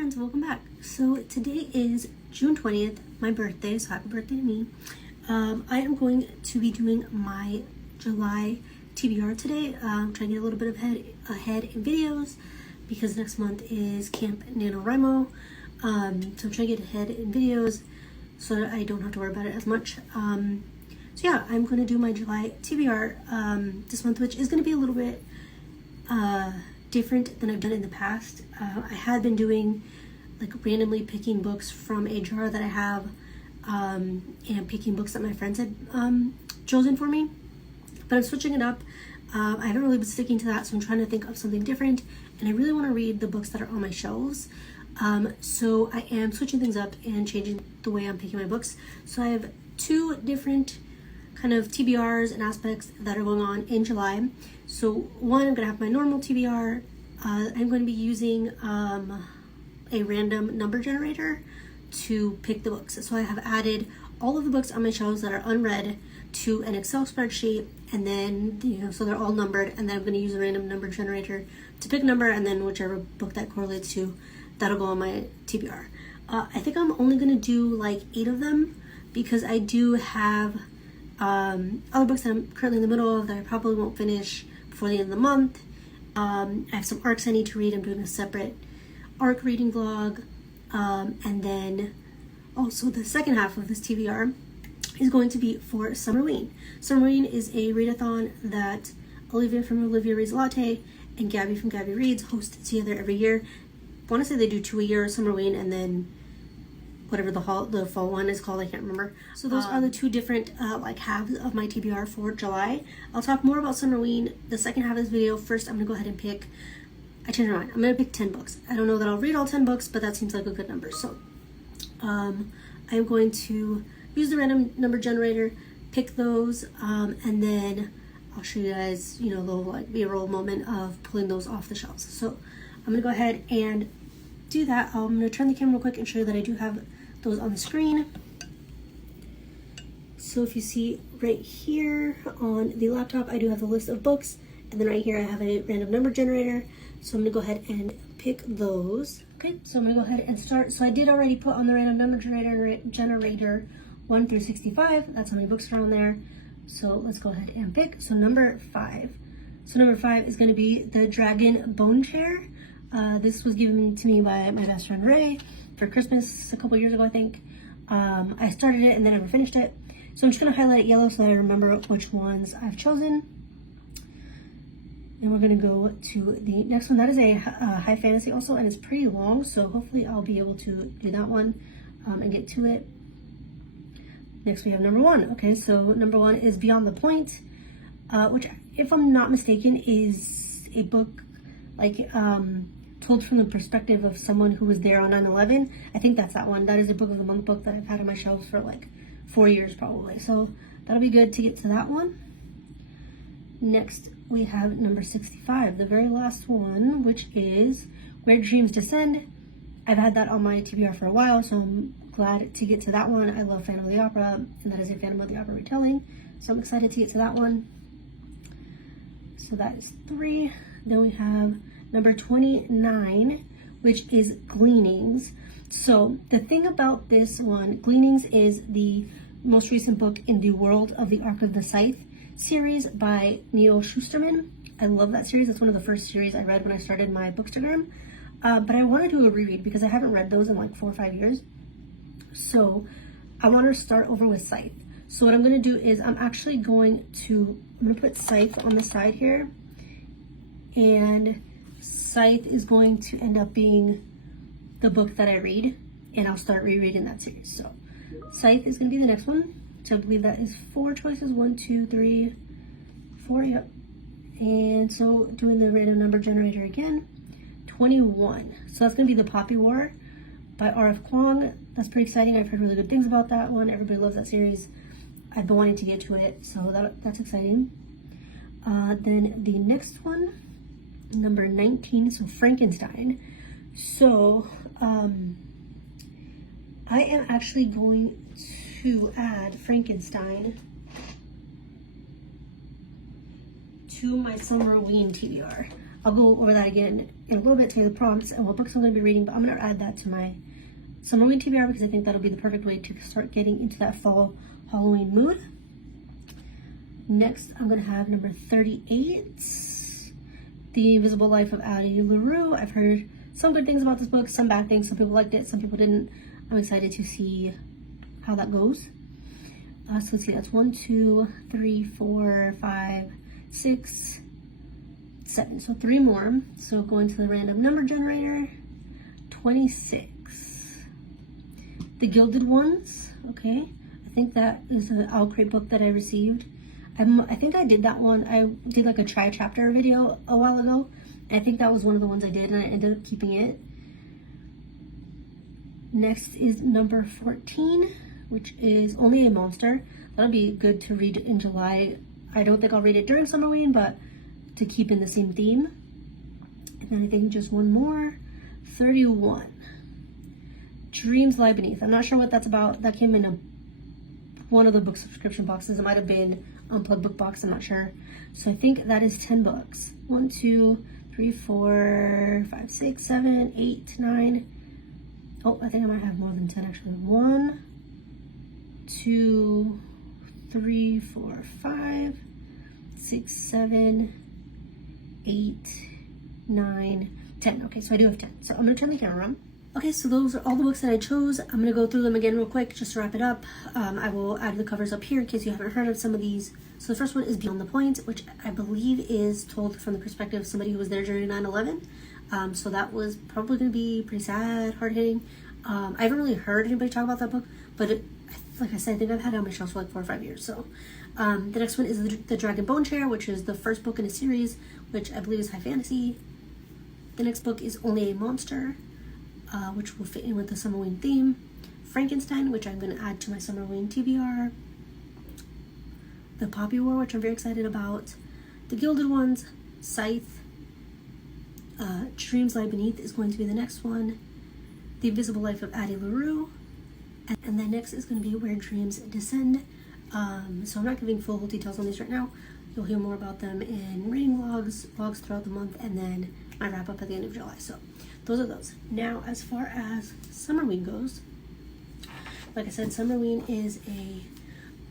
friends, welcome back. So today is June 20th, my birthday, so happy birthday to me. I am going to be doing my July TBR today. I'm trying to get a little bit ahead in videos because next month is Camp NaNoWriMo. So I'm trying to get ahead in videos so that I don't have to worry about it as much. So yeah, I'm going to do my July TBR this month, which is going to be a little bit different than I've done in the past. I had been doing like randomly picking books from a jar that I have and picking books that my friends had chosen for me, but I'm switching it up. I haven't really been sticking to that, so I'm trying to think of something different, and I really want to read the books that are on my shelves. So I am switching things up and changing the way I'm picking my books. So I have two different kind of TBRs and aspects that are going on in July. So one, I'm going to have my normal TBR. I'm going to be using a random number generator to pick the books. So I have added all of the books on my shelves that are unread to an Excel spreadsheet, and then, so they're all numbered, and then I'm going to use a random number generator to pick a number, and then whichever book that correlates to, that'll go on my TBR. I think I'm only going to do like 8 of them because I do have other books that I'm currently in the middle of that I probably won't finish before the end of the month. I have some arcs I need to read. I'm doing a separate arc reading vlog. And then also the second half of this TBR is going to be for Summerween. Summerween is a readathon that Olivia from Olivia Reads Latte and Gabby from Gabby Reads host together every year. I want to say they do 2 a year, Summerween, and then whatever the fall one is called, I can't remember. So those are the two different like halves of my TBR for July. I'll talk more about Summerween the second half of this video. First, I'm gonna go ahead and pick, I changed my mind, I'm gonna pick 10 books. I don't know that I'll read all 10 books, but that seems like a good number. So I'm going to use the random number generator, pick those, and then I'll show you guys, the little like B-roll moment of pulling those off the shelves. So I'm gonna go ahead and do that. I'm gonna turn the camera real quick and show you that I do have those on the screen. So if you see right here on the laptop, I do have the list of books, and then right here I have a random number generator. So I'm gonna go ahead and pick those. Okay, so I'm gonna go ahead and start. So I did already put on the random number generator 1 through 65. That's how many books are on there. So let's go ahead and pick. So number 5. So number 5 is gonna be The Dragon Bone Chair. This was given to me by my best friend Ray for Christmas a couple years ago, I think. I started it and then never finished it. So I'm just gonna highlight it yellow so that I remember which ones I've chosen. And we're gonna go to the next one. That is a high fantasy also, and it's pretty long, so hopefully I'll be able to do that one and get to it. Next we have number 1. Okay, so number 1 is Beyond the Point, which, if I'm not mistaken, is a book like told from the perspective of someone who was there on 9/11. I think that's that one. That is a Book of the Month book that I've had on my shelves for like 4 years probably. So that'll be good to get to that one. Next, we have number 65, the very last one, which is Where Dreams Descend. I've had that on my TBR for a while, so I'm glad to get to that one. I love Phantom of the Opera, and that is a Phantom of the Opera retelling. So I'm excited to get to that one. So that is 3. Then we have number 29, which is Gleanings. So the thing about this one, Gleanings is the most recent book in the World of the Arc of the Scythe series by Neil Shusterman. I love that series. That's one of the first series I read when I started my Bookstagram. But I want to do a reread because I haven't read those in like 4 or 5 years. So I want to start over with Scythe. So what I'm going to do is I'm going to put Scythe on the side here. And Scythe is going to end up being the book that I read, and I'll start rereading that series. So Scythe is going to be the next one. So I believe that is 4 choices. 1, 2, 3, 4. Yep. And so doing the random number generator again. 21. So that's going to be The Poppy War by R.F. Kuang. That's pretty exciting. I've heard really good things about that one. Everybody loves that series. I've been wanting to get to it, so that's exciting. Then the next one, number 19, so Frankenstein. So I am actually going to add Frankenstein to my Summerween TBR. I'll go over that again in a little bit, tell you the prompts and what books I'm going to be reading, but I'm going to add that to my Summerween TBR because I think that'll be the perfect way to start getting into that fall Halloween mood. Next, I'm going to have number 38, The Invisible Life of Addie LaRue. I've heard some good things about this book, some bad things. Some people liked it, some people didn't. I'm excited to see how that goes. So let's see, that's 1, 2, 3, 4, 5, 6, 7. So 3 more. So going to the random number generator, 26. The Gilded Ones, okay. I think that is an ɪḻsᴛᴏᴅ book that I received. I think I did that one. I did like a try chapter video a while ago. I think that was one of the ones I did and I ended up keeping it. Next is number 14, which is Only a Monster. That'll be good to read in July. I don't think I'll read it during Summerween, but to keep in the same theme. And then I think just one more, 31. Dreams Lie Beneath. I'm not sure what that's about. That came in one of the book subscription boxes. It might have been Unplugged book box, I'm not sure. So I think that is 10 books. 1, 2, 3, 4, 5, 6, 7, 8, 9. Oh, I think I might have more than 10 actually. 1, 2, 3, 4, 5, 6, 7, 8, 9, 10. Okay, so I do have 10. So I'm gonna turn the camera on. Okay, so those are all the books that I chose. I'm gonna go through them again real quick just to wrap it up. I will add the covers up here in case you haven't heard of some of these. So the first one is Beyond the Point, which I believe is told from the perspective of somebody who was there during 9/11. So that was probably gonna be pretty sad, hard-hitting. I haven't really heard anybody talk about that book, but like I said, I think I've had it on my shelf for like 4 or 5 years. So the next one is the Dragon Bone Chair, which is the first book in a series, which I believe is high fantasy. The next book is Only a Monster, which will fit in with the Summerween theme. Frankenstein, which I'm going to add to my Summerween TBR. The Poppy War, which I'm very excited about. The Gilded Ones, Scythe. Dreams Lie Beneath is going to be the next one. The Invisible Life of Addie LaRue. And then next is going to be Where Dreams Descend. So I'm not giving full details on these right now. You'll hear more about them in reading vlogs throughout the month, and then my wrap up at the end of July. So those are those. Now, as far as Summerween goes, like I said, Summerween is a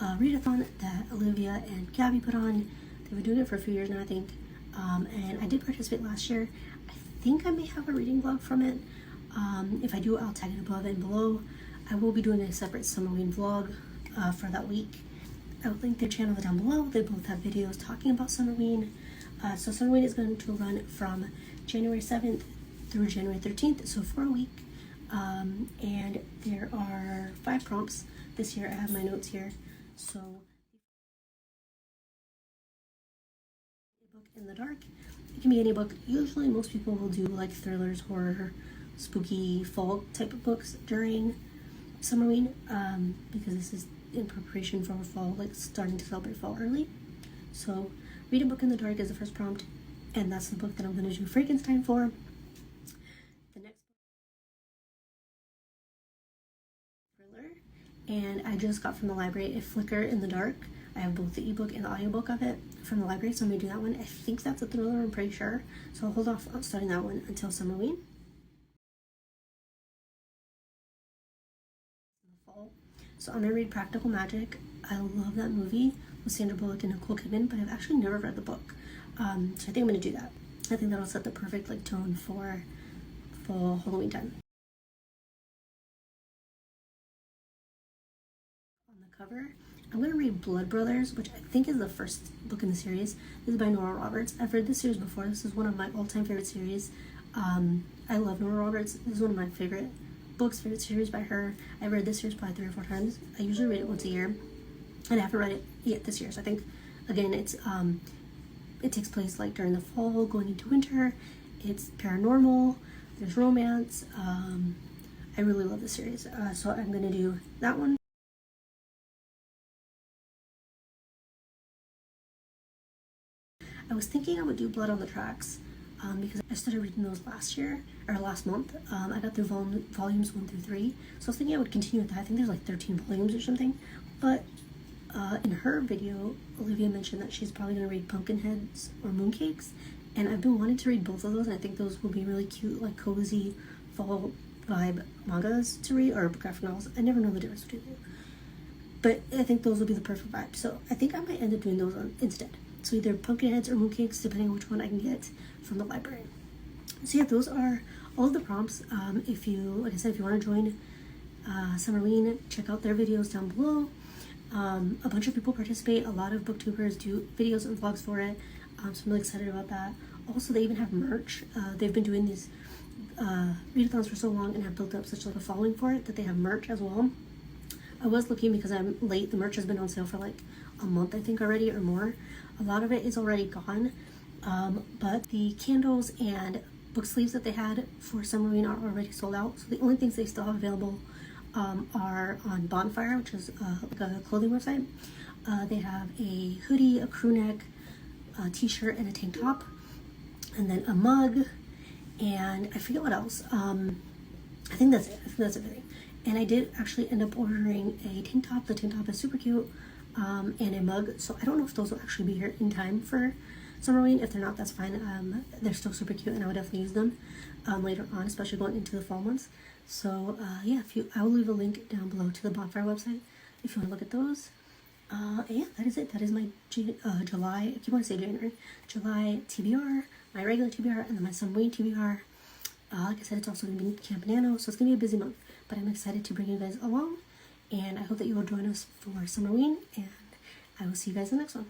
readathon that Olivia and Gabby put on. They've been doing it for a few years now, I think. And I did participate last year. I think I may have a reading vlog from it. If I do, I'll tag it above and below. I will be doing a separate Summerween vlog for that week. I will link their channel down below. They both have videos talking about Summerween. So Summerween is going to run from January 7th through January 13th, so for a week. And there are 5 prompts this year. I have my notes here. So, a book in the dark. It can be any book. Usually most people will do like thrillers, horror, spooky, fall type of books during Summerween, because this is in preparation for fall, like starting to celebrate fall early. So read a book in the dark is the first prompt, and that's the book that I'm going to do Frankenstein for. The next thriller, and I just got from the library a Flicker in the Dark. I have both the ebook and the audiobook of it from the library, so I'm going to do that one. I think that's a thriller, I'm pretty sure. So I'll hold off on starting that one until Summerween. So I'm gonna read Practical Magic. I love that movie with Sandra Bullock and Nicole Kidman, but I've actually never read the book. So I think I'm gonna do that. I think that'll set the perfect like tone for Halloween time. On the cover, I'm gonna read Blood Brothers, which I think is the first book in the series. This is by Nora Roberts. I've read this series before. This is one of my all-time favorite series. I love Nora Roberts. This is one of my favorite series by her. I've read this series probably 3 or 4 times. I usually read it once a year, and I haven't read it yet this year. So I think, again, it takes place like during the fall, going into winter. It's paranormal. There's romance. I really love this series. So I'm gonna do that one. I was thinking I would do Blood on the Tracks. Because I started reading those last month. I got through volumes 1 through 3, so I was thinking I would continue with that. I think there's like 13 volumes or something, but in her video, Olivia mentioned that she's probably going to read Pumpkinheads or Mooncakes, and I've been wanting to read both of those, and I think those will be really cute, like cozy fall vibe mangas to read, or graphic novels. I never know the difference between them, but I think those will be the perfect vibe. So I think I might end up doing those instead. So either Pumpkinheads or Mooncakes, depending on which one I can get from the library. So yeah, those are all of the prompts. If you, like I said, if you want to join Summerween, check out their videos down below. A bunch of people participate. A lot of booktubers do videos and vlogs for it. So I'm really excited about that. Also, they even have merch. They've been doing these readathons for so long and have built up such like a following for it that they have merch as well. I was looking because I'm late. The merch has been on sale for like a month, I think, already, or more. A lot of it is already gone, but the candles and book sleeves that they had for Summerween are already sold out. So the only things they still have available are on Bonfire, which is like a clothing website. They have a hoodie, a crew neck, a t-shirt, and a tank top, and then a mug, and I forget what else. I think that's it. I think that's everything. And I did actually end up ordering a tank top. The tank top is super cute, and a mug. So I don't know if those will actually be here in time for Summerween. If they're not, that's fine. They're still super cute, and I would definitely use them later on, especially going into the fall months. So yeah, I will leave a link down below to the Bonfire website if you want to look at those. And yeah, that is it. That is my July, I keep wanting to say January, July TBR, my regular TBR, and then my Summerween TBR. Like I said, it's also going to be Camp Nano, so it's going to be a busy month, but I'm excited to bring you guys along, and I hope that you will join us for Summerween, and I will see you guys in the next one.